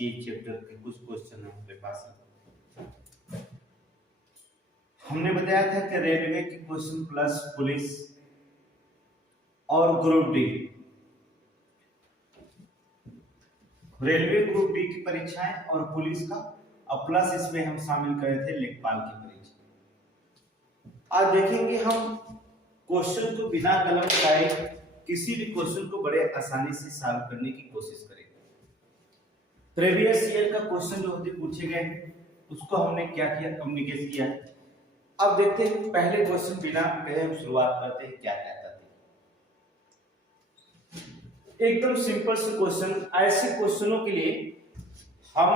के चैप्टर के कुछ क्वेश्चन हमारे पास है। हमने बताया था कि रेलवे के क्वेश्चन प्लस पुलिस और group D, railway group D की परीक्षाएं और पुलिस का, और प्लस इसमें हम शामिल करे थे लेखपाल की परीक्षा। आज देखेंगे हम क्वेश्चन को बिना कलम लगाए किसी भी क्वेश्चन को बड़े आसानी से सॉल्व करने की कोशिश करेंगे। प्रीवियस ईयर का क्वेश्चन जो होते पूछे गए उसको हमने क्या किया, कम्युनिकेट किया। अब देखते हैं पहले क्वेश्चन बिना कहे हम शुरुआत करते हैं क्या कहता है। एकदम सिंपल से क्वेश्चन, ऐसे क्वेश्चनों के लिए हम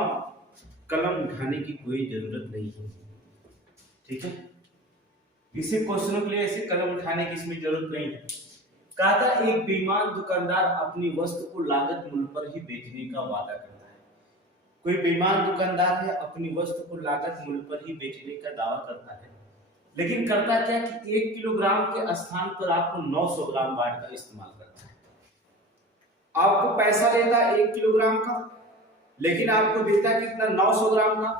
कलम उठाने की कोई जरूरत नहीं है, ठीक है। इसी क्वेश्चनों के लिए ऐसे कलम उठाने की इसमें जरूरत नहीं है। कहा था एक बेईमान दुकानदार अपनी वस्तु को लागत मूल्य पर ही बेचने का वादा करता है। कोई बेईमान दुकानदार है, अपनी वस्तु को लागत मूल्य पर ही बेचने का दावा करता है, लेकिन करता क्या कि 1 किलोग्राम के स्थान पर आपको 900 ग्राम बाट का इस्तेमाल करता है। आपको पैसा लेता है 1 किलोग्राम का, लेकिन आपको देता कितना, 900 ग्राम का।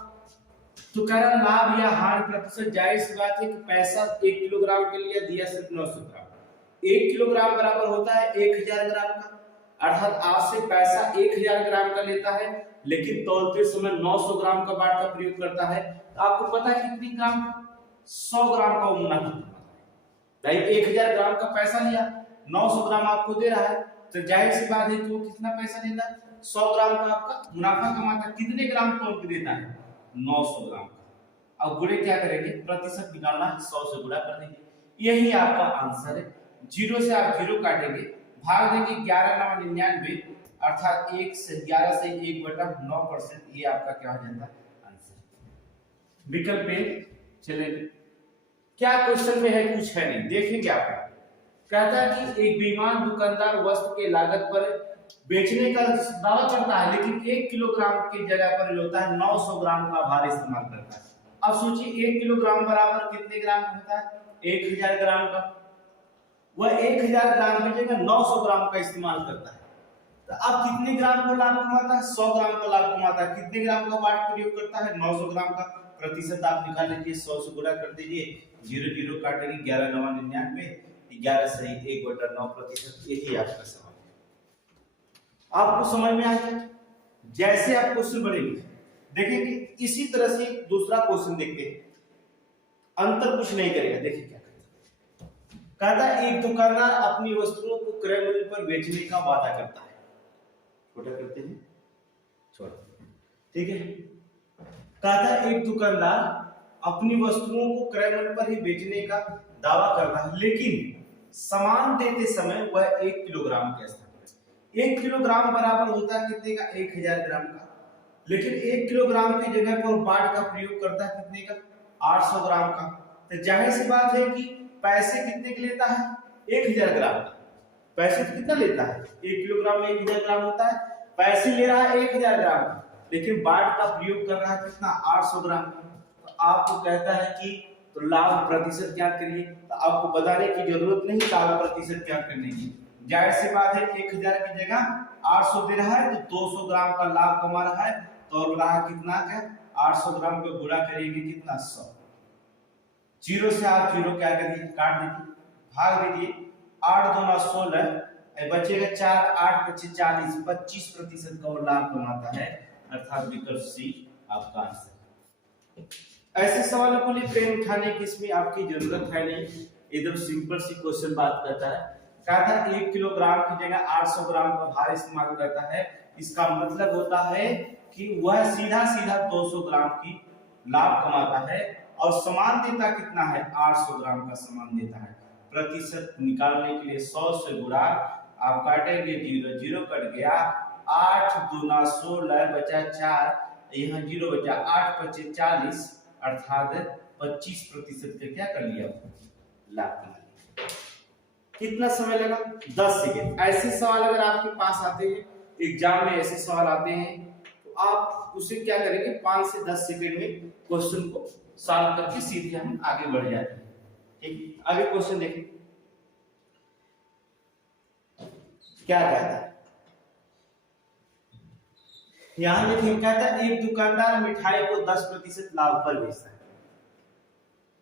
तो कह रहा लाभ या हानि प्रतिशत, जाहिर सी बात है कि पैसा 1 किलोग्राम के लिए दिया सिर्फ 900 ग्राम, 1 किलोग्राम बराबर होता है 1000 ग्राम का, अर्थात आपसे पैसा 1000 ग्राम का लेता है, लेकिन तौलते समय 900 ग्राम का बाट का प्रयोग करता है। तो आपको पता है कितनी ग्राम, 100 ग्राम का मुनाफा भाई। 1000 ग्राम का पैसा लिया, 900 ग्राम आपको दे रहा है, तो जाहिर सी बात है कि वो कितना पैसा देता है, 100 ग्राम का आपका मुनाफा कमाता है। कितने ग्राम तोल के देता है, 900 ग्राम का। अब गुणे क्या करेंगे, प्रतिशत निकालना है, 100 से गुणा कर देंगे, यही आपका आंसर है। 0 से आप 0 काटेंगे, भाग देंगे 11×99, अर्थात 1 से 11 से 1/9%, ये आपका क्या हो जाता है आंसर। विकल्प ए चलेंगे। क्या क्वेश्चन में है, कुछ है नहीं, देखेंगे आप। कहता है कि एक बेईमान दुकानदार वस्तु के लागत पर बेचने का दावा करता है, लेकिन 1 किलोग्राम की जगह पर होता है 900 ग्राम का भार इस्तेमाल करता है। अब सोचिए 1 किलोग्राम बराबर कितने ग्राम होता है, 1000 ग्राम का। वह 1000 ग्राम की जगह 900 ग्राम का इस्तेमाल करता है, तो अब कितने ग्राम को लाभ कमाता है, 100 ग्राम का लाभ कमाता है। कितने ग्राम का बाट प्रयोग करता है, 900 ग्राम का। प्रतिशत आप निकाल लीजिए, 100 से गुणा कर दीजिए, 0 0 काटेंगे, 11×99, 11 से 1/9%, यही आपका सवाल है। आपको समझ में आ गया। जैसे आप क्वेश्चन बढ़ेंगे देखेंगे, इसी तरह से दूसरा क्वेश्चन देखते हैं, अंतर कुछ नहीं करेगा। देखिए क्या कहता है, एक दुकानदार अपनी वस्तुओं को क्रय मूल्य पर बेचने का वादा करता है। छोटा करते हैं, छोटा, ठीक है। कहता है एक दुकानदार अपनी वस्तुओं को क्रय मूल्य पर ही बेचने का दावा करता है, लेकिन सामान देते समय वह 1 किलोग्राम के स्थान पर, 1 किलोग्राम बराबर होता है कितने का, 1000 ग्राम का, लेकिन 1 किलोग्राम की जगह पर बाट का प्रयोग करता है कितने का, 800 ग्राम का। तो जाहिर सी बात है कि पैसे कितने के लेता है, 1000 ग्राम का। पैसे कितना लेता है, 1 किलोग्राम में 1000 ग्राम होता है, पैसे ले रहा है 1000 ग्राम का, लेकिन बाट का प्रयोग कर रहा है कितना, 800 ग्राम का। तो आपको कहता है कि तो लाभ प्रतिशत क्या करिए, तो आपको बताने की जरूरत नहीं, लाभ प्रतिशत क्या करने की। जाहिर सी बात है 1000 की जगह 800 दे रहा है, तो 200 ग्राम का लाभ कमा रहा है, तो रहा कितना का, 800 ग्राम को गुणा करेंगे कितना, 100। 0 से आप 0 क्या करिए, काट दीजिए, भाग दीजिए, 8 दूना 16, बचेगा 4, 8 बचे 40, 25% का लाभ कमाता है, अर्थात विकल्प सी आपका आंसर। ऐसे सवालों को लिए पेन उठाने की इसमें आपकी जरूरत है नहीं, एकदम सिंपल सी क्वेश्चन बात करता है। कहता है 1 किलोग्राम की जगह 800 ग्राम का भार इस्तेमाल करता है, इसका मतलब होता है कि वह सीधा सीधा 200 ग्राम की लाभ कमाता है, और सामान देता कितना है, 800 ग्राम का सामान देता है। प्रतिशत निकालने के लिए 100 से गुणा, आप काटेंगे 0 0 कट गया, 8 दूना 16 बचा 4, यहाँ 0 बचा, 8 बचे 40, अर्थात 25% का क्या कर लिया, लाभ कमा लिया। कितना समय लगा, 10 सेकेंड। ऐसे सवाल अगर आपके पास आते हैं, एग्जाम में ऐसे सवाल आते हैं, तो आप उसे क्या करेंगे, 5 से 10 सेकेंड में क्वेश्चन को सॉल्व करके सीधे हम आगे बढ़ जाते हैं। ठीक, आगे क्वेश्चन देखिए क्या कहता है। यहाँ देखिए कहता है एक दुकानदार मिठाई को 10% लाभ पर बेचता है,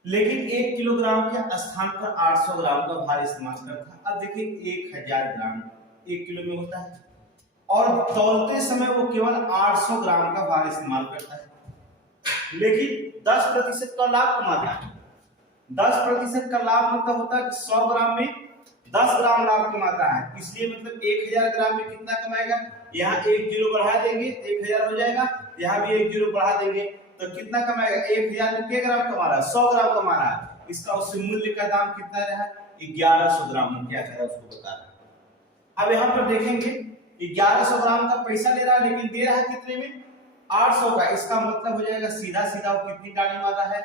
लेकिन 1 किलोग्राम के स्थान पर 800 ग्राम का भार इस्तेमाल करता है। अब देखिए 1000 ग्राम 1 किलो में होता है और तौलते समय वो केवल 800 ग्राम का भार इस्तेमाल करता है, लेकिन 10% का लाभ कमाता है। 10% का लाभ मतलब होता है कि 100 ग्राम में 10 ग्राम लाभ कमाता है, इसलिए मतलब 1000 ग्राम में कितना कमाएगा, यहाँ 1 जीरो बढ़ा देंगे 1000 हो जाएगा, यहाँ भी 1 जीरो बढ़ा देंगे तो कितना कमाएगा, 1000 में कितना ग्राम कमा रहा है, 100 ग्राम कमा रहा है। इसका उससे मूल्य का दाम कितना रहा, 1100 ग्राम में क्या करा उसको बता रहा है। अब यहाँ पर देखेंगे 1100 ग्राम का पैसा ले रहा है, लेकिन दे रहा है कितने में, 800 का। इसका मतलब हो जाएगा सीधा सीधा वो कितनी डाली मारा है,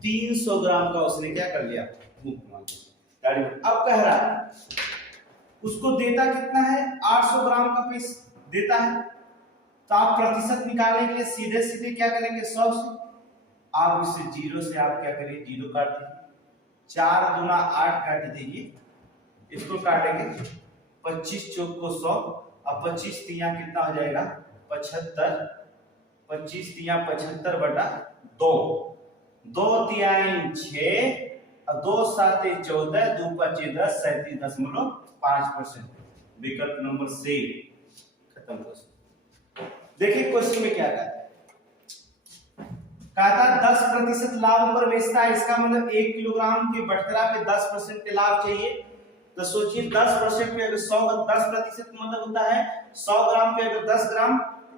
300 ग्राम का उसने क्या कर लिया, मुफ्त मान लिया। अब कह रहा है उसको देता कितना है, 800 ग्राम का पैसा देता है, तो आप प्रतिशत निकालने के लिए सीधे सीधे क्या करेंगे, 100 से आप इसे जीरो से आप क्या करिए, जीरो काट दीजिए, 4 दूना 8 काट दीजिए, इसको काटेंगे 25 चौक को 100 और 25 तिया कितना हो जाएगा 75, 25 तिया 75 बटा 2, 2 तिहाई 6 और 2 साते 14, 2 पचे 10, 37.5%। विकल्प नंबर से खत्म क्वेश्चन। देखिए क्वेश्चन में क्या कहता है 10% लाभ पर बेचता है, इसका मतलब 1 किलोग्राम के बटकरा पे 10% के लाभ चाहिए। तो सोचिए 10% पे अगर 100 10% मतलब होता है 100 ग्राम पे अगर 10 ग्राम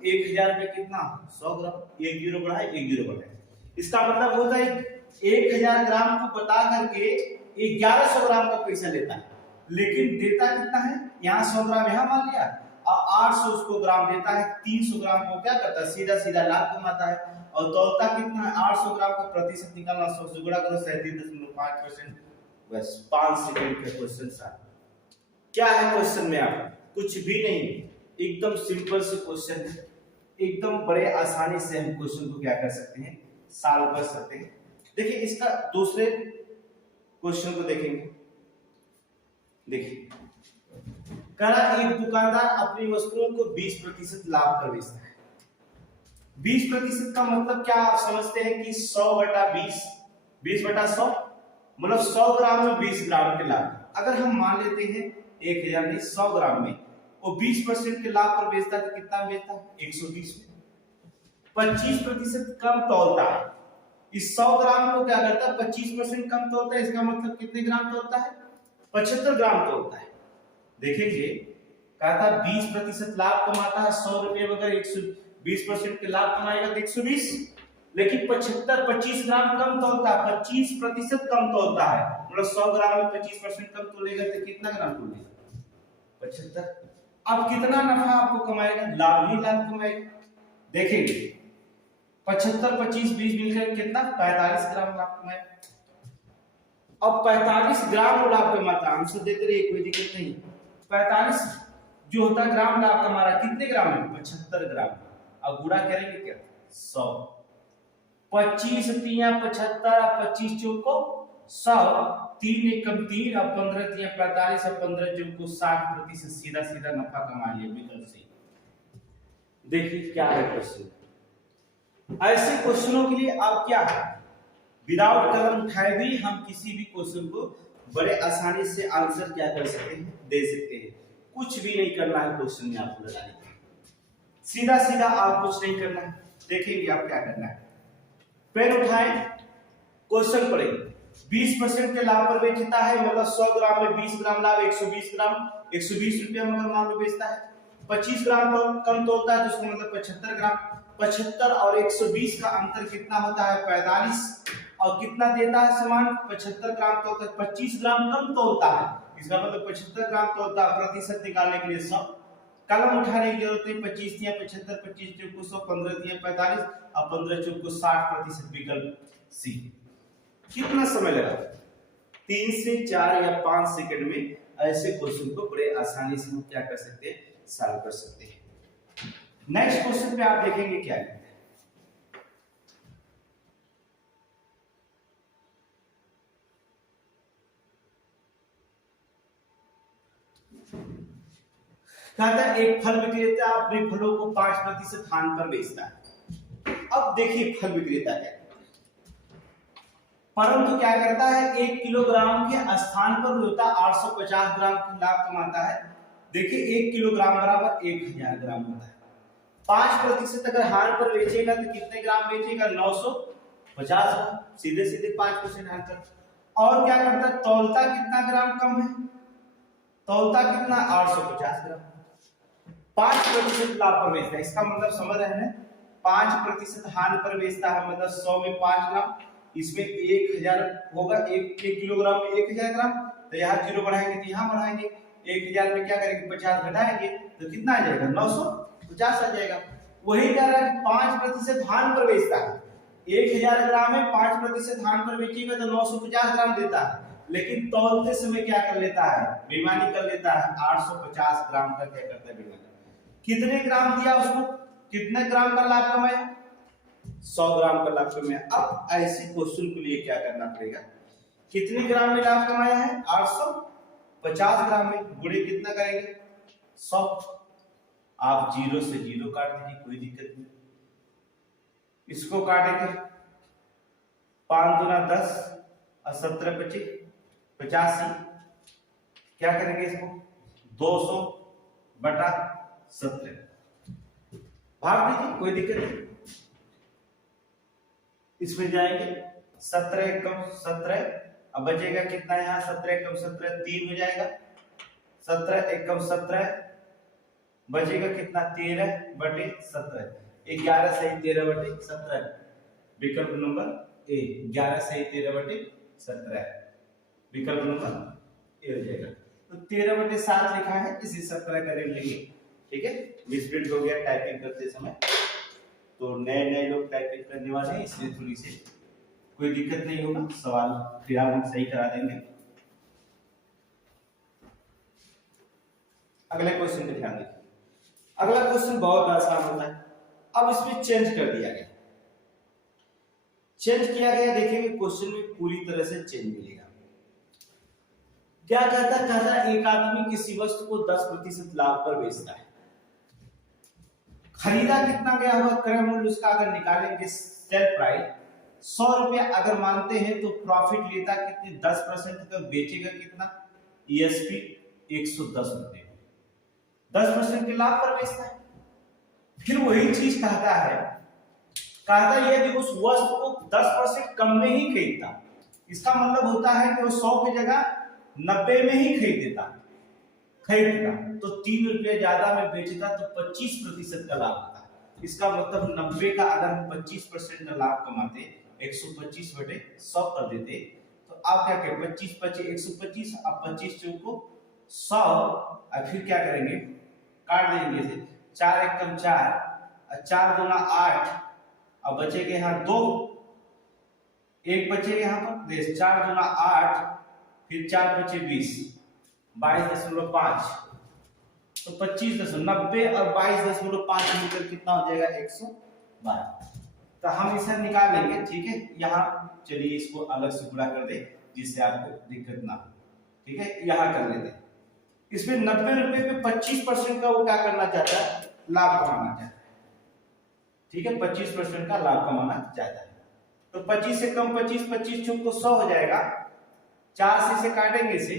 1000 पे कितना 100 ग्राम, 1 जीरो बढ़ा है 1 जीरो बढ़ा है, इसका मतलब होता है 1000 ग्राम को बता करके 1100 ग्राम का पैसा लेता है, लेकिन देता कितना है, यहाँ 100 ग्राम यहाँ मान लिया और 800 उसको ग्राम देता है, 300 ग्राम को क्या करता है, सीधा सीधा लाभ कमाता है। और तौलता कितना है, 800 ग्राम का प्रतिशत निकालना, 100 से गुणा करो 37.5%, बस 5 सेकंड का क्वेश्चन था। क्या है क्वेश्चन में, आप कुछ भी नहीं, एकदम सिंपल से क्वेश्चन है, एकदम बड़े आसानी से हम क्वेश्चन को क्या कर सकते हैं, सॉल्व कर सकते हैं। देखिए इसका दूसरे क्वेश्चन को देखेंगे। देखिए कह रहा एक दुकानदार अपनी वस्तुओं को 20% लाभ पर बेचता है। 20% का मतलब क्या आप समझते हैं कि 100 बटा 20, 20 बटा 100 मतलब 100 ग्राम में 20 ग्राम के लाभ। अगर हम मान लेते हैं 1000 नहीं 100 ग्राम में वो 20% के लाभ पर बेचता है तो कितना बेचता है, 120 में। 25% कम तौलता है, इस 100 ग्राम को क्या करता है 25% कम तोलता है, इसका मतलब कितने ग्राम तोलता है, 75 ग्राम तोलता है। देखेंगे कहा था 20% लाभ कमाता है, 100 रुपये में अगर 120% के लाभ कमाएगा तो 120, लेकिन 25 ग्राम कम तोलता है, 25% कम तोलता है, मतलब 100 ग्राम में 25% कम तोलेगा तो कितना ग्राम तोलेगा, 75। अब कितना नफा आपको कमाएगा, लाभ ही लाभ कमाएगा। देखेंगे 75 25 20 मिलकर कितना 45 ग्राम लाभ कमाएगा। अब 45 ग्राम लाभ कमाता, आंसर देते रहिए कोई दिक्कत नहीं। 45 जो होता है ग्राम लाभ कमा रहा, कितने ग्राम है 75 ग्राम। अब गुणा करेंगे क्या 100, 25 तिया 75 और 25 चौको 100, 3 एकम 3 और 15 तिया 45 और 15 चौको 60%, सीधा सीधा नफा कमा लिया विकल्प से। देखिए क्या है क्वेश्चन, ऐसे क्वेश्चनों के लिए आप क्या है विदाउट कलम उठाए भी हम किसी भी क्वेश्चन को बड़े आसानी से आंसर क्या कर सकते हैं, दे सकते हैं। कुछ भी नहीं करना है क्वेश्चन में आपको लगाने के, सीधा सीधा आप कुछ नहीं करना है। देखेंगे आप क्या करना है, पेन उठाएं, क्वेश्चन पढ़ेंगे। 20% के लाभ पर बेचता है, मतलब 100 ग्राम में 20 ग्राम लाभ, 120 ग्राम 120 रुपया में अगर मान लो बेचता है। 25 ग्राम तो कम तोलता है तो उसका मतलब 75 ग्राम। 75 और 120 का अंतर कितना होता है 45, और कितना देता है सामान 75 ग्राम तोलता है, 25 ग्राम कम तोलता है, इसका मतलब 75 ग्राम तोलता है। प्रतिशत निकालने के लिए 100 कलम उठाने की जरूरत है, 25 या 75, 25 चौको 100, 15 या 45 और 15 चौको 60%, विकल्प सी। कितना समय लगा, 3 से 4 या 5 सेकंड में ऐसे क्वेश्चन को बड़े आसानी से हम क्या कर सकते हैं, सॉल्व कर सकते हैं। नेक्स्ट क्वेश्चन पे आप देखेंगे क्या है, कहता है एक फल विक्रेता अपने फलों को 5% हानि पर बेचता है। अब देखिए फल विक्रेता क्या, परंतु क्या करता है 1 किलोग्राम के स्थान पर होता 850 ग्राम की लाभ कमाता है। देखिए 1 किलोग्राम बराबर 1000 ग्राम होता है। 5% अगर हार पर बेचेगा तो कितने ग्राम बेचेगा? 950 ग्राम, सीधे सीधे 5% हार पर। और क्या करता है तौलता कितना ग्राम कम है? तौलता कितना? 850 ग्राम। 5% लाभ पर बेचता है, इसका मतलब समझ रहे हैं 5% हानि पर बेचता है, मतलब 100 में 5 ग्राम, इसमें 1000 होगा, 1 किलोग्राम में 1000 ग्राम, तो यहाँ 0 बढ़ाएंगे तो यहाँ बढ़ाएंगे, 1000 में क्या करेंगे 50 घटाएंगे तो कितना आ जाएगा? 950 आ जाएगा। वही कह रहा है 5% हानि पर बेचता है, 1000 ग्राम में 5% हानि पर बेचेगा तो 950 ग्राम देता है, लेकिन तौलते समय क्या कर लेता है? बेईमानी कर लेता है, 850 ग्राम का क्या करता है? बेईमानी। कितने ग्राम दिया उसको? कितने ग्राम का लाभ कमाया? 100 ग्राम का लाभ कमाया। अब ऐसे क्वेश्चन के लिए क्या करना पड़ेगा? कितने ग्राम में लाभ कमाया है? 850 ग्राम में, गुणे कितना करेंगे? 100। आप 0 से 0 काट दीजिए, कोई दिक्कत नहीं। इसको काटेंगे 5 दूना 10 और 17 25 85, क्या करेंगे इसको? 200 बटा 17 भाग दीजिए, कोई दिक्कत नहीं। इसमें जाएंगे 17 एकम 17, अब बचेगा कितना? यहाँ 17 एकम 17 3 हो जाएगा, 17 एकम 17 बचेगा कितना? 13 बटे 17, 11 सही 13 बटे 17, विकल्प नंबर ए। 11 सही 13 बटे 17, विकल्प नंबर ए हो जाएगा। तो 13 बटे 7 लिखा है, इसी 17 का रेट लेंगे, ठीक है। मिसप्रिंट हो गया टाइपिंग करते समय, तो नए लोग टाइपिंग करने वाले हैं, इसलिए थोड़ी सी कोई दिक्कत नहीं होगा, सवाल फिर हम सही करा देंगे। अगले क्वेश्चन पे ध्यान देखिए। अगला क्वेश्चन बहुत आसान होता है। अब इसमें चेंज कर दिया गया, चेंज किया गया, देखेंगे क्वेश्चन में पूरी तरह से चेंज मिलेगा। क्या कहता है एक आदमी किसी वस्तु को 10% लाभ पर बेचता है। खरीदा कितना गया हुआ क्रय मूल्य उसका अगर निकालेंगे सेल प्राइस 100 रुपया अगर मानते हैं तो प्रॉफिट लेता कितने? 10% का, बेचेगा कितना? ईएसपी 110 रुपए, 10% के लाभ पर बेचता है। फिर वही चीज कहता है यदि उस वस्तु को 10% कम में ही खरीदता, इसका मतलब होता है कि वो 100 की जगह 90 में ही खरीदता, तो 3 रुपये ज्यादा में बेचता तो 25% का लाभ होता है। इसका मतलब 90 का अगर हम 25% का लाभ कमाते, 125 बटे 100 कर देते, तो आप क्या करें 25 25 125, अब 25 चौको 100, और फिर क्या करेंगे काट देंगे इसे, 4 एकम 4 और 4 दूना 8, अब बचेगा यहाँ 2, एक बचेगा यहाँ पर 4 दूना 8, फिर 4 बचे 20, 22.5, तो 25.90 और 22.5 मिलकर कितना हो जाएगा? 112। तो हम इसे निकाल लेंगे, ठीक है। यहाँ चलिए इसको अलग से पूरा कर दे जिससे आपको दिक्कत ना हो, ठीक है। यहाँ कर लेते हैं। इसमें 90 रुपए पे 25% का वो क्या करना चाहता है? लाभ कमाना चाहता है, ठीक है। 25% का लाभ कमाना चाहता है, तो 25 से कम 25, 25 चौक तो 100 हो जाएगा, 4 से इसे काटेंगे इसे,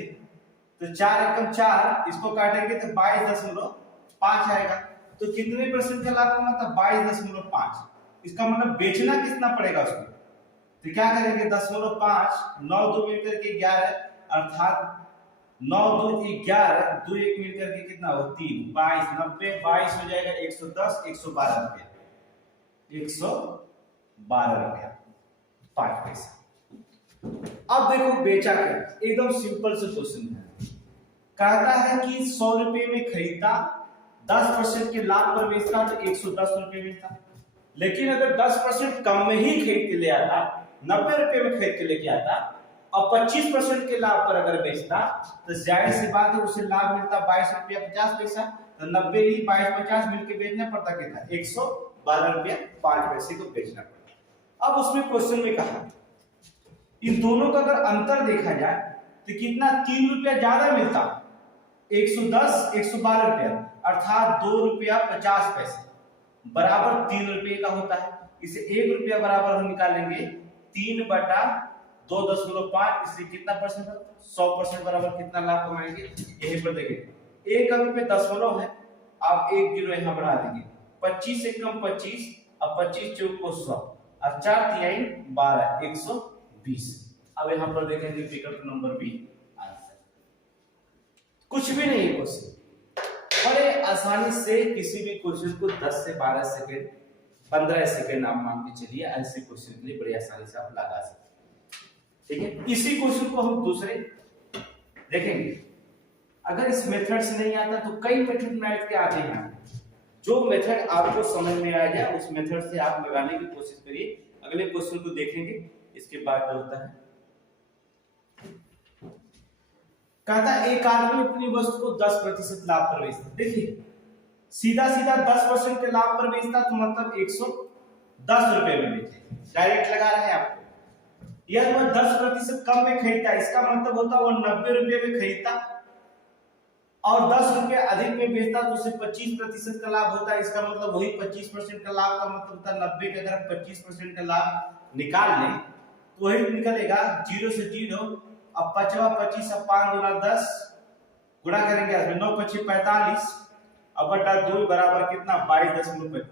तो 4 एकम 4, इसको काटेंगे तो 22.5 आएगा। तो कितने % का लाभ कमाता? 22.5। इसका मतलब बेचना कितना पड़ेगा उसको? तो क्या करेंगे 10.5, 9 2 मिलकर के 11, अर्थात 9 2 11, 2 1 मिलकर के कितना हो 3, 22 90 22 हो जाएगा 110, 112 रुपया, 112 रुपया 5 पैसा। अब देखो बेचा क्या, एकदम सिंपल से क्वेश्चन है। कहता है कि 100 रुपए में खरीदता, 10% के लाभ पर बेचता तो 110 रुपए मिलता, लेकिन अगर 10% कम में ही खरीद के ले आता, 90 रुपए में खरीद के लेके आता और 25% के लाभ पर अगर बेचता, तो जाहिर सी बात है उसे लाभ मिलता 22 रुपया 50 पैसा, तो 90 ही 22 50 मिलके बेचना पड़ता कितना? 112 रुपया 5 पैसे को बेचना पड़ता। अब उसमें क्वेश्चन में कहा इन दोनों का अगर अंतर देखा जाए तो कितना? 3 रुपया ज्यादा मिलता, 110 112 रुपया, अर्थात 2 रुपया 50 पैसे बराबर 3 रुपये का होता है। इसे 1 रुपया बराबर हम निकालेंगे 3/2.5, इससे कितना परसेंट? 100% बराबर कितना लाभ कमाएंगे यहीं पर देखेंगे। एक अंक पे दशमलव है, आप एक जीरो यहाँ बढ़ा देंगे, 25 से कम 25, अब 25 चौक को 100 और 4 तिहाई 12, 120। अब यहाँ पर देखेंगे विकल्प नंबर बी आंसर। कुछ भी नहीं है क्वेश्चन, बड़े आसानी से किसी भी क्वेश्चन को 10 से 12 सेकंड 15 सेकंड आप मान के चलिए, ऐसे क्वेश्चन के लिए बड़ी आसानी से आप लगा सकते हैं। ठीक है, इसी क्वेश्चन को हम दूसरे देखेंगे। अगर इस मेथड से नहीं आता तो कई मेथड मैथ के आते हैं, जो मेथड आपको समझ में आ जाए उस मेथड से आप लगाने की कोशिश करिए। अगले क्वेश्चन को देखेंगे, इसके बाद जो होता है कहता है एक आदमी अपनी वस्तु को 10% लाभ पर बेचता। देखिए सीधा सीधा 10% के लाभ पर बेचता तो मतलब 110 रुपए में बेचे, डायरेक्ट लगा रहे हैं आपको। यदि वह 10% कम में खरीदता, इसका मतलब होता वो 90 रुपए में खरीदता और 10 रुपए अधिक में बेचता तो उसे 25% का लाभ होता है। इसका मतलब वही 25% का लाभ का मतलब होता है 90 का अगर 25% का लाभ निकाल लें तो वही निकलेगा 0 से 0, अब 25 अब 5 गुना 10 गुणा करेंगे, 9 25 45 अब बटा 2 बराबर कितना 22.5।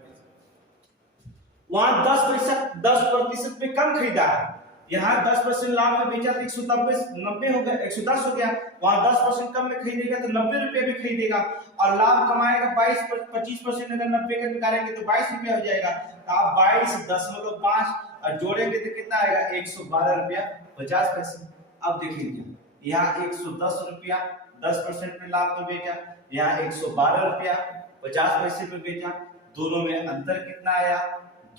वहां 10% पे कम खरीदा है, यहाँ 10% लाभ में बेचा तो 190 हो गया, 110 हो गया। वहां 10% कम में खरीदेगा तो 90 रुपए में खरीदेगा और लाभ कमाएगा 25% अगर 90 का निकालेंगे तो 22 रुपया हो जाएगा। तो आप 22.5 और जोड़ेंगे तो कितना आएगा 112 रुपया 50 पैसे। अब देखिए यहाँ 110 रुपया 10% में लाभ पे बेचा, यहाँ 112 रुपया 50 पैसे पे बेचा, दोनों में अंतर कितना आया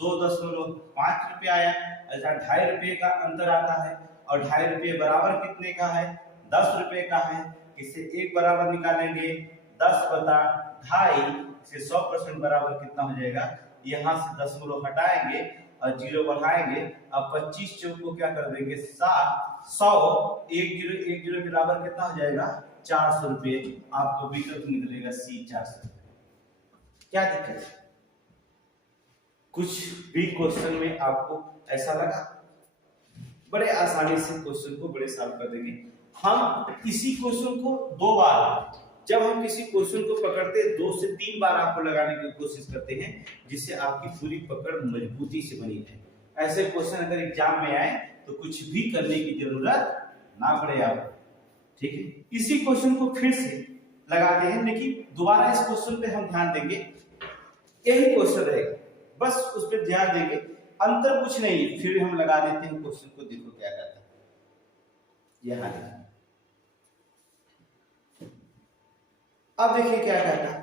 2.5 रुपया आया। ऐसा 2.5 रुपये का अंतर आता है और 2.5 रुपये बराबर कितने का है 10 रुपये का है। इसे एक बराबर निकालेंगे 10/2.5, इसे 100% बराबर कितना हो जाएगा, यहाँ से दशमलव हटाएंगे और 0 बढ़ाएंगे। अब 25 चौक को क्या कर देंगे 100, 1 जीरो के बराबर कितना हो जाएगा 400 रुपये। आपको विकल्प निकलेगा सी 400। क्या दिक्कत है? कुछ भी क्वेश्चन में आपको ऐसा लगा? बड़े आसानी से क्वेश्चन को बड़े सॉल्व कर देंगे हम। इसी क्वेश्चन को 2 बार, जब हम किसी क्वेश्चन को पकड़ते हैं 2 से 3 बार आपको लगाने की कोशिश करते हैं जिससे आपकी पूरी पकड़ मजबूती से बनी रहे। ऐसे क्वेश्चन अगर एग्जाम में आए तो कुछ भी करने की जरूरत ना पड़े आपको। ठीक है, इसी क्वेश्चन को फिर से लगाते हैं, लेकिन दोबारा इस क्वेश्चन पे हम ध्यान देंगे, यही क्वेश्चन रहेगा, बस उस पर ध्यान देंगे, अंतर कुछ नहीं है। फिर हम लगा देते हैं क्वेश्चन को, देखो क्या कहता है। यहां अब देखिए क्या कहता है,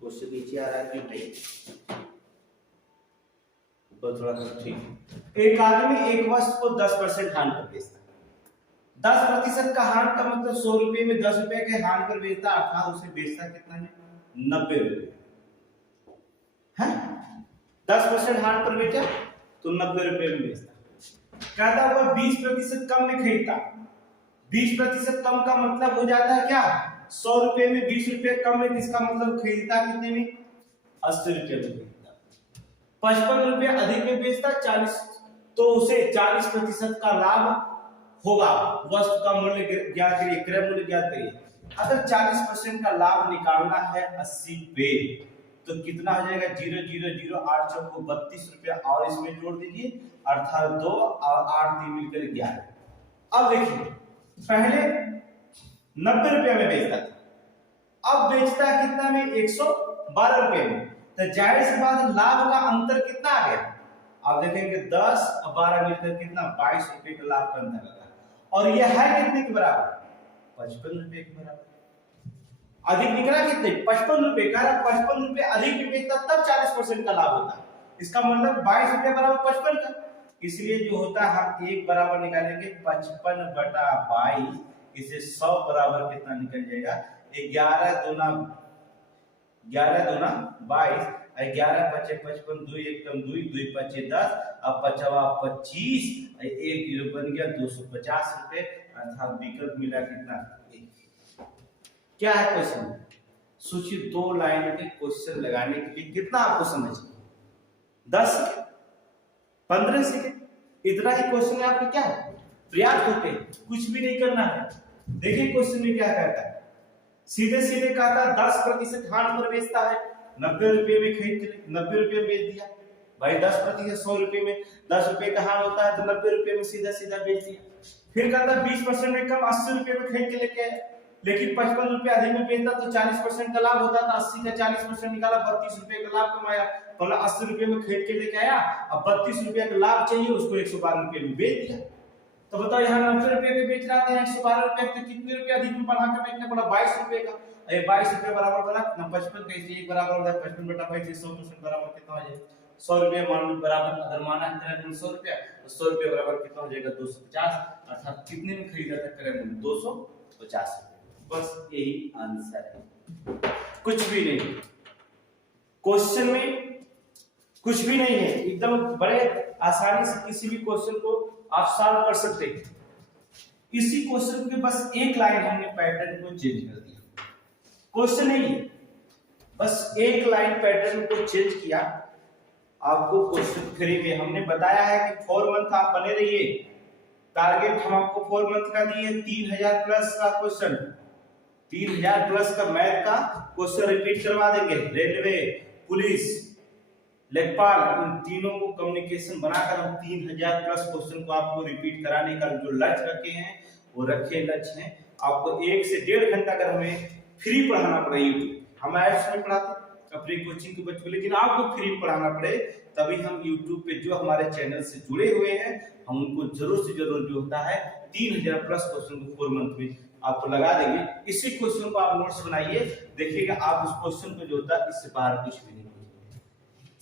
क्वेश्चन नीचे आ रहा है कि नहीं, ऊपर थोड़ा सा ठीक। एक आदमी एक वस्तु को 10% हानि पर बेचता, 10% का हानि का मतलब 100 रुपए में 10 रुपए के हानि पर बेचता, अर्थात उसे बेचता कितना में 90 रुपए है। 10% हानि पर बेचा तो 90 रुपए में बेचता। कहता हुआ 20% कम में खरीदता, 20% कम का मतलब हो जाता है क्या 100 रुपए में 20 रुपए कम में, इसका मतलब खरीदता कितने में 80 रुपए में खरीदता। 55 रुपए अधिक में बेचता 40, तो उसे 40% का लाभ होगा। वस्तु का मूल्य ज्ञात करिए, क्रय मूल्य ज्ञात करिए। अगर 40% का लाभ निकालना है 80 पे तो कितना हो जाएगा 0 0 0 8 चौक को 32 रुपया और इसमें जोड़ दीजिए, अर्थात 2 और 8 3 मिलकर 11। अब देखिए पहले 90 रुपए में बेचता था, अब बेचता है कितना में 112 रुपए में, तो जाहिर सी बात लाभ का अंतर कितना आ गया। आप देखेंगे 10 और 12 मिलकर कितना 22 रुपए का लाभ का अंतर आता है, और यह है कितने के बराबर 55 रुपए के बराबर। अधिक निकला कितने 55 रुपए का, 55 रुपए अधिक में बेचता तब 40% का लाभ होता है। इसका मतलब 22 रुपए बराबर 55 का, इसलिए जो होता है हम एक बराबर निकालेंगे 55/22, इसे 100 बराबर कितना निकल जाएगा 11 दूना 22, 11 5 55, 2 1 2, 2 5 10, अब 25, 1 जीरो बन गया 250 रुपए, अर्थात विकल्प मिला कितना। क्या है क्वेश्चन? सोचिए 2 लाइन के क्वेश्चन लगाने के लिए कितना आपको समय चाहिए? 10 सेकेंड, 15 सेकेंड, इतना ही क्वेश्चन में आपको क्या है पर्याप्त होते हैं, कुछ भी नहीं करना है। देखिए क्वेश्चन में क्या कहता है, सीधे सीधे कहता है 10% हाथ पर बेचता है, 90 रुपए में खरीद के 90 रुपए में बेच दिया। भाई 10% 100 रुपए में 10 रुपए का हाथ होता है तो 90 रुपए में सीधा सीधा बेच दिया। फिर कहता है 20% में कम 80 रुपए में खरीद के लेके आया, लेकिन 55 रुपए अधिक में बेचता तो 40% का लाभ होता था। 80 का 40% निकाला, 32 रुपए का लाभ कमाया। पहले 80 रुपए में खरीद के लेके आया, अब 32 रुपए का लाभ चाहिए, उसको 112 रुपए में बेच दिया। तो बताओ यहाँ 90 रुपए के बेच रहा था, 112 रुपए तो कितने रुपए अधिक में बढ़ा के बेचना पड़ा? 22 रुपए का। ये 22 रुपए बराबर बना ना 55 का, इसलिए बराबर होता है 55/22 100% बराबर कितना हो जाएगा? 100 रुपए मान लो बराबर, अगर माना है क्रय मूल्य 100 रुपया तो 100 रुपए बराबर कितना हो जाएगा? 250, अर्थात कितने में खरीदा था क्रय मूल्य? 250 रुपए। बस यही आंसर है, कुछ भी नहीं। क्वेश्चन में कुछ भी नहीं है, एकदम बड़े आसानी से किसी भी क्वेश्चन को आप सॉल्व कर सकते हैं। इसी क्वेश्चन के बस एक लाइन हमने पैटर्न को चेंज कर दिया, क्वेश्चन नहीं है, बस एक लाइन पैटर्न को चेंज किया, आपको क्वेश्चन करेंगे। हमने बताया है कि 4 मंथ आप बने रहिए, टारगेट हम आपको 4 मंथ का दिए, 3000 प्लस का क्वेश्चन, 3000 प्लस का मैथ का क्वेश्चन रिपीट करवा देंगे। रेलवे, पुलिस, लेखपाल, इन तीनों को कम्युनिकेशन बनाकर हम 3000 प्लस क्वेश्चन को आपको रिपीट कराने का जो लक्ष्य रखे हैं वो रखे लक्ष्य हैं। आपको 1 से 1.5 घंटा अगर हमें फ्री पढ़ाना पड़े, यूट्यूब हम ऐप्स में पढ़ाते अपनी कोचिंग के बच्चों को, लेकिन आपको फ्री पढ़ाना पड़े तभी हम यूट्यूब पे जो हमारे चैनल से जुड़े हुए हैं हम उनको जरूर से जरूर जो होता है 3000 प्लस क्वेश्चन को 4 मंथ में आपको लगा देंगे। इसी क्वेश्चन को आप नोट्स बनाइए, देखिएगा आप उस क्वेश्चन को जो होता है इससे बाहर कुछ भी नहीं,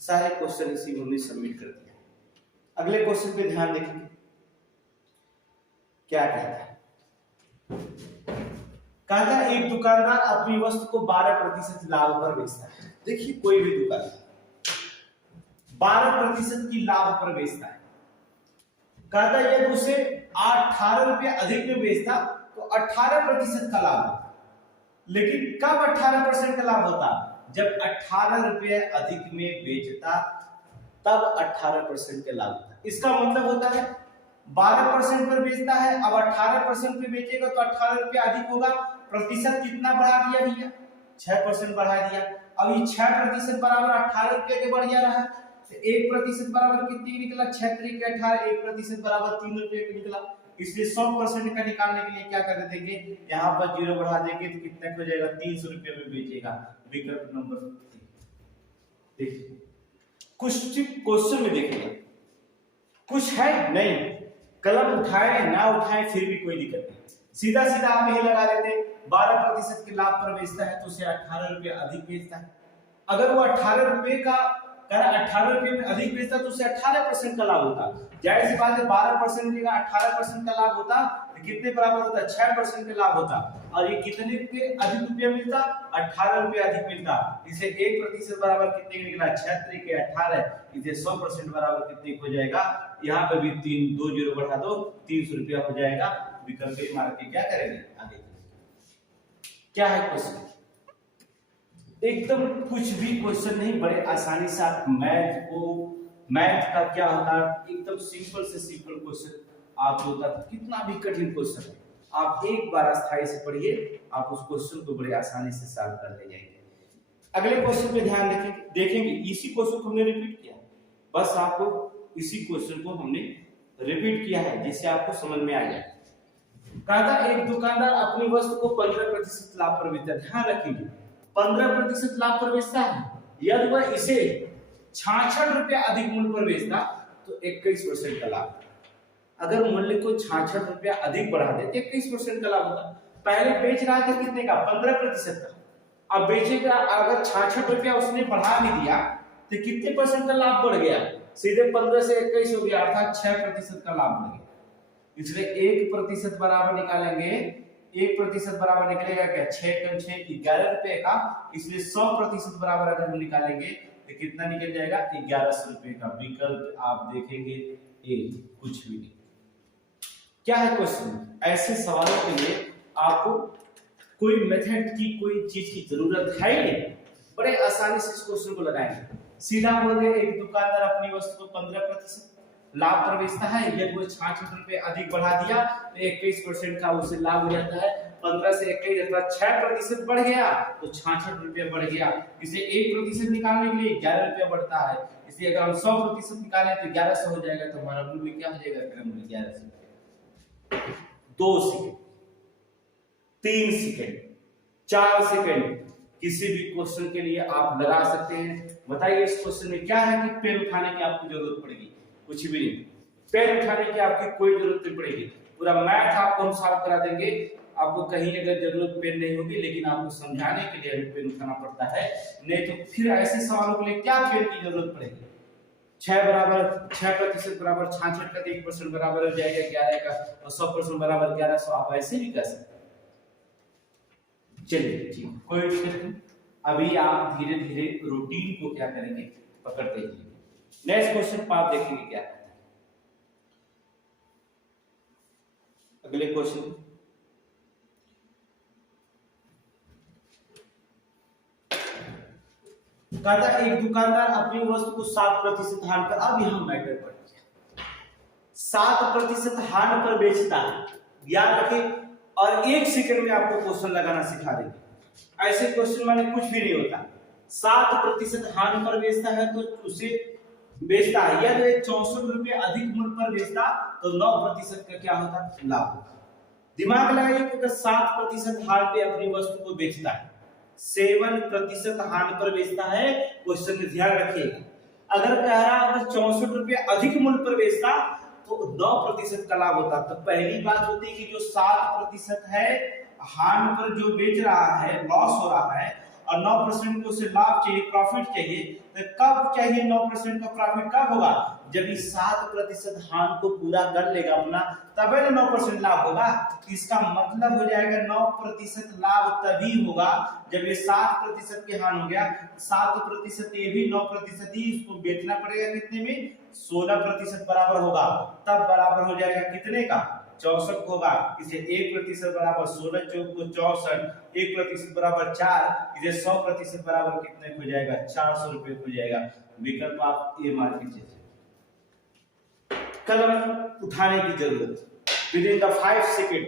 सारे क्वेश्चन इसी में सबमिट कर दिया। अगले क्वेश्चन पे ध्यान देखेंगे, क्या कहता है? कहता है एक दुकानदार अपनी वस्तु को 12% लाभ पर बेचता है। देखिए कोई भी दुकानदार 12% की लाभ पर बेचता है। कहता है यदि उसे 18 रुपए अधिक में बेचता तो 18% का लाभ होता, लेकिन कब 18% का लाभ होता? जब 18 रुपए अधिक में बेचता तब 18% का लाभ होता। इसका मतलब होता है 12% पर बेचता है, अब 18% पे बेचेगा तो 18 रुपए अधिक होगा, प्रतिशत कितना बढ़ा दिया भैया? 6% बढ़ा दिया। अब ये 6% बराबर 18 रुपए के बढ़ जा रहा है, तो 1% बराबर कितनी निकला? 6 × 18, 1% बराबर 3 रुपए का निकला। इसलिए 100% का निकालने के लिए क्या कर देंगे, यहाँ पर 0 बढ़ा देंगे तो कितना हो जाएगा? 300 रुपए में बेचेगा। विकल्प नंबर 3। देखिए कुछ क्वेश्चन में देखिएगा, कुछ है नहीं, कलम उठाए ना उठाए फिर भी कोई दिक्कत नहीं, सीधा सीधा आप यही लगा देते 12% के लाभ पर बेचता है तो उसे 18 रुपए अधिक बेचता है। अगर वो 18 रुपए का 18 रुपए में अधिक बेचता तो उसे 18% का लाभ होता। जाहिर सी बात है 12% का 18% का लाभ होता तो कितने बराबर होता? 6% का लाभ होता। और ये कितने पे अधिक रुपया मिलता? 18 रुपए अधिक मिलता। इसे 1% बराबर कितने निकला? 6 × 18, इसे 100% बराबर कितने हो जाएगा? यहाँ पे भी 3 2 0 बढ़ा दो, 300 रुपया हो जाएगा। विकल्प मार के क्या करेंगे आगे? क्या है क्वेश्चन? एकदम कुछ भी क्वेश्चन नहीं, बड़े आसानी से आप मैथ का क्या होता है एकदम सिंपल से सिंपल क्वेश्चन आप होता है, कितना भी कठिन क्वेश्चन है आप एक बार अस्थाई से पढ़िए, आप उस क्वेश्चन को बड़े आसानी से सॉल्व कर ले जाएंगे। अगले क्वेश्चन पे ध्यान देखेंगे, इसी क्वेश्चन को हमने रिपीट किया, बस आपको इसी क्वेश्चन को हमने रिपीट किया है जिससे आपको समझ में आ जाए। कहता एक दुकानदार अपनी वस्तु को 15% लाभ पर बेचता है। ध्यान रखिए 15% लाभ पर बेचता है, यदि वह इसे 66 रुपए अधिक मूल्य पर बेचता तो 21% का लाभ। अगर मूल्य को 66 रुपया अधिक बढ़ा दे 21% का लाभ होता। पहले बेच रहा था कितने का? 15% का, अब बेचेगा अगर 66 रुपया उसने बढ़ा भी दिया तो कितने परसेंट का लाभ बढ़ गया? सीधे 15 से 21 हो गया, अर्थात 6% का लाभ बढ़ गया। इसलिए 1% बराबर निकालेंगे, 1% बराबर निकलेगा क्या? 6 × 6 11 रुपए का, इसलिए 100% बराबर अगर हम निकालेंगे तो कितना निकल जाएगा? 1100 रुपए का। विकल्प आप देखेंगे ए, कुछ भी नहीं। क्या है क्वेश्चन? ऐसे सवालों के लिए आपको कोई मेथड की कोई चीज की जरूरत है ही नहीं, बड़े आसानी से इस क्वेश्चन को लगाएंगे। सीधा बोल रहे एक दुकानदार अपनी वस्तु को 15% लाभ पर बेचता है, यदि वो 66 रुपए अधिक बढ़ा दिया तो 21% का उसे लाभ हो जाता है। 15 से 21 अथवा 6% बढ़ गया तो 66 रुपए बढ़ गया। इसे 1% निकालने के लिए 11 रुपया बढ़ता है, इसलिए अगर हम 100% निकालें तो 1100 हो जाएगा, तो हमारा मूल्य क्या हो जाएगा? फिर मूल्य 1100। 2 सेकंड, 3 सेकंड, 4 सेकंड किसी भी क्वेश्चन के लिए आप लगा सकते हैं। बताइए इस क्वेश्चन में क्या है कि पेन उठाने की आपको जरूरत पड़ेगी? कुछ भी नहीं, पेन उठाने की आपकी कोई जरूरत नहीं पड़ेगी। पूरा मैथ आपको हम सॉल्व करा देंगे, आपको कहीं अगर जरूरत पेन नहीं होगी, लेकिन आपको समझाने के लिए हमें पेन उठाना पड़ता है, नहीं तो फिर ऐसे सवालों के लिए क्या पेन की जरूरत पड़ेगी? 6% बराबर 66 का 1% बराबर हो जाएगा 11 का, और 100% बराबर 1100। आप ऐसे भी कर सकते हैं। चलिए ठीक, कोई दिक्कत नहीं। अभी आप धीरे धीरे रूटीन को क्या करेंगे? पकड़ते जाइए। नेक्स्ट क्वेश्चन पर आप देखेंगे क्या है। अगले क्वेश्चन, कहता एक दुकानदार अपनी वस्तु को 7% हानि पर, अब यहां मैटर पड़ गया, 7% हानि पर बेचता है, याद रखिए। और 1 सेकंड में आपको क्वेश्चन लगाना सिखा देंगे। ऐसे क्वेश्चन माने कुछ भी नहीं होता। 7% हानि पर बेचता है तो उसे बेचता है, या तो 64 रुपए अधिक मूल्य पर बेचता तो 9% का क्या होता? लाभ होता। दिमाग लगाइए कि 7% हानि पे अपनी वस्तु को बेचता है, 7% हानि पर बेचता है, क्वेश्चन में ध्यान रखिएगा। अगर कह रहा अगर 64 रुपए अधिक मूल्य पर बेचता तो 9% का लाभ होता। तो पहली बात होती है कि जो 7% है हानि पर जो बेच रहा है, लॉस हो रहा है, और 9% को उसे लाभ चाहिए, प्रॉफिट चाहिए, तो कब चाहिए 9% का प्रॉफिट? कब होगा? जब ये 7% हानि को पूरा कर लेगा अपना, तभी ना 9% लाभ होगा। इसका मतलब हो जाएगा 9% लाभ तभी होगा जब ये 7% की हानि हो गया। 7% ये भी 9% ही, इसको बेचना पड़ेगा कितने में? 16% बराबर होगा, तब बराबर हो जाएगा कितने का? 64 होगा। इसे 1% बराबर 16 चौक को 64, 1% बराबर 4, इसे 100% बराबर कितने हो जाएगा? 400 रुपए हो जाएगा। विकल्प आप ये मार लीजिए। कलम उठाने की जरूरत, विद इन द 5 सेकेंड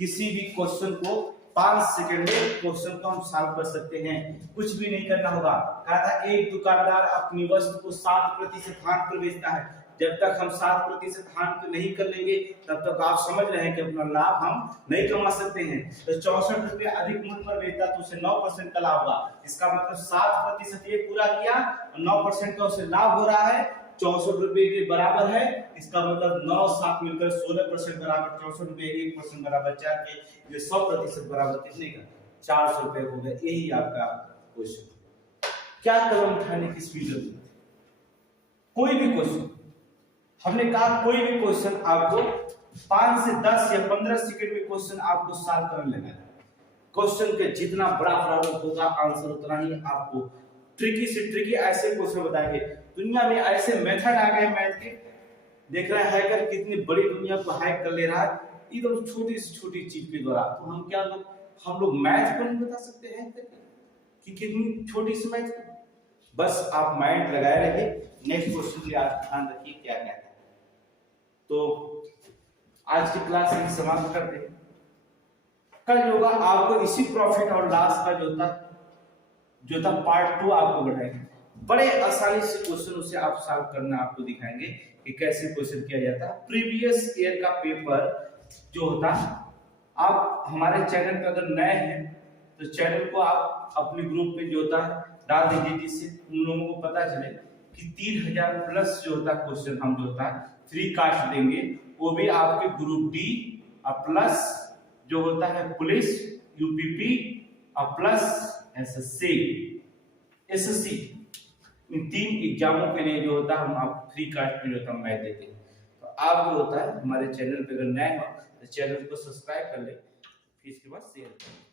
किसी भी क्वेश्चन को 5 सेकेंड में क्वेश्चन को हम सॉल्व कर सकते हैं, कुछ भी नहीं करना होगा। कहा था एक दुकानदार अपनी वस्तु को 7% हानि पर बेचता है। जब तक हम 7% हानि पर नहीं कर लेंगे तब तक आप समझ रहे हैं कि अपना लाभ हम नहीं कमा सकते हैं। तो 64 रुपए अधिक मूल्य पर बेचता तो उसे 9% का लाभ होगा। इसका मतलब 7% ये पूरा किया और 9% का उसे लाभ हो रहा है, 64 रुपए के बराबर है। इसका मतलब 9 7 मिलकर 16% बराबर 64 रुपए, 1% बराबर 4 के, ये 100% बराबर कितने का? 400 रुपए हो गए। यही आपका क्वेश्चन। क्या कलम उठाने की स्पीड है? कोई भी क्वेश्चन, हमने कहा कोई भी क्वेश्चन आपको 5 से 10 या 15 सेकंड में क्वेश्चन आपको सॉल्व कर लेना है। क्वेश्चन के जितना बड़ा प्रारूप होगा आंसर उतना ही आपको ट्रिकी से ट्रिकी ऐसे क्वेश्चन बताएंगे। दुनिया में ऐसे मेथड आ गए मैथ के, देख रहा है हैकर कितनी बड़ी दुनिया को हैक कर ले रहा है एकदम छोटी से छोटी चीज के द्वारा। तो हम लोग मैथ को नहीं बता सकते हैं कि कितनी छोटी सी मैथ। बस आप माइंड लगाए रहिए। नेक्स्ट क्वेश्चन के आप ध्यान रखिए क्या कहता है। तो आज की क्लास यही समाप्त करते हैं। कल होगा आपको इसी प्रॉफिट और लॉस का जो था पार्ट 2 आपको बढ़ाएंगे। बड़े आसानी से क्वेश्चन उसे आप सॉल्व करना आपको दिखाएंगे कि कैसे क्वेश्चन किया जाता है। प्रीवियस ईयर का पेपर जो होता, आप हमारे चैनल पे अगर नए हैं तो चैनल को आप अपने ग्रुप में जो होता है डाल दीजिए, जिससे उन लोगों को पता चले कि 3000 प्लस जो होता क्वेश्चन हम जो होता फ्री कास्ट देंगे, वो भी आपके ग्रुप डी प्लस जो होता है पुलिस यूपीपी प्लस एसएससी, इन 3 एग्जामों के लिए जो होता है हम आप फ्री कास्ट में जो होता है मैथ देते हैं। तो आप जो होता है हमारे चैनल पे अगर नए हो तो चैनल को सब्सक्राइब कर ले, फिर इसके बाद शेयर करें।